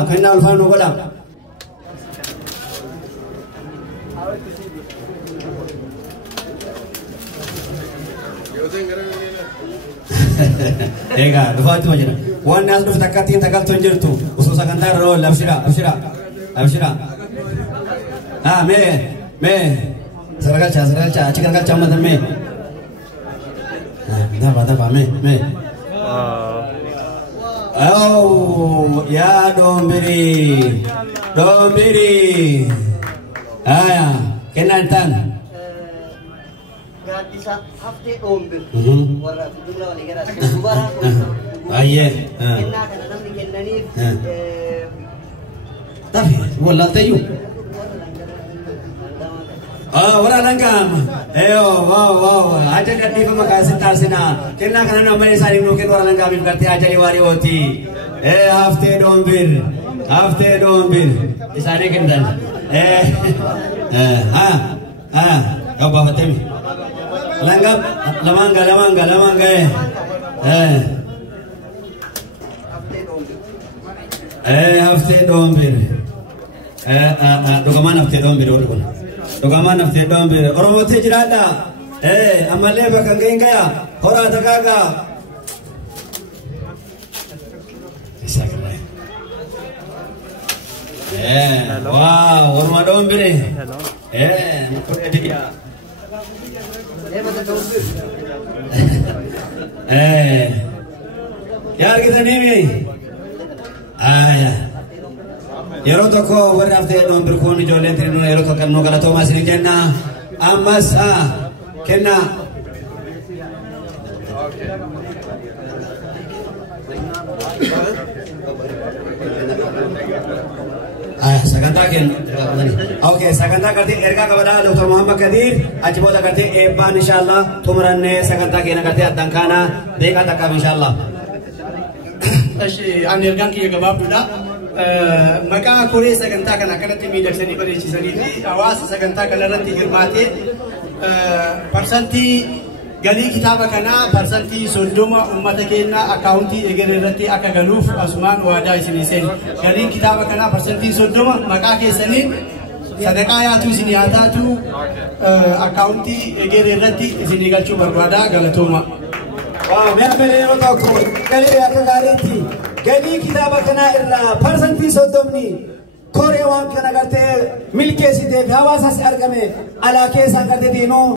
كنا الفان ولا إيجا دفعت مجنون والناس دفتكتين تقل تنجرتو وصوصا كنتار رول أبشرا مي سرقال أشكال كم مي دفع مي أو يا دومبري كنا انتان Bisa hafte ombil, warna jumlah wali keras. Kubara, aye. kenna kadang dikenna ni. Tapi, wallah tayu. Wala langkam. Wow. Aja kan di pemakasih tarsina. Kenna kadang namanya sari mungkin wala langkam berarti aja liwari oti. Hafte dombir. Di sana kendan. Apa fatemi? Langgap, lamangga hafte dombir. Dukaman hafte dombir orang. Dukaman hafte dombir. Orang mati jirada. Amalle bakal gaya. Hora takaga. Wow, orang dombir. Makanya dia. Yaar kita nemi. Yeroo tokko warri haftee dombir kun ijoolleen tirinu yeroo tokko nu galatoomaa isin kenna. Ammas kenna. Sagantaa kenna. Oke, sagantaa kerti erga kepada Dr. Muhammad Kadir. Ajiboda kerti eban insyaallah tumranne sagantaa kenna kerti adangkana deka takab insyaallah. An ergaan kiyya gabaabduudha. Maqaa koree sagantaa kana kanatti miidhagsanii bareechisanii fi hawaasa sagantaa kanarratti hirmaatee parsantii galii kitaaba kanaa parsantii 30 uummata keenyaa akaawuntii egeree irratti akka galuuf asumaan waadaa isinii seeni. Galiin kitaaba kanaa parsantii 30 maqaa keessaniin sadaqaa yaatu isinii haa taatu akaawuntii egeree irratti isinii galchuu barbaada. Galatooma. Yeroo tokko galii akka gaariitti galii kitaaba kanaa irraa parsantii 30 koree waan kana gartee milkeessiteef hawaasas argame alaa keessaan gartee diinuu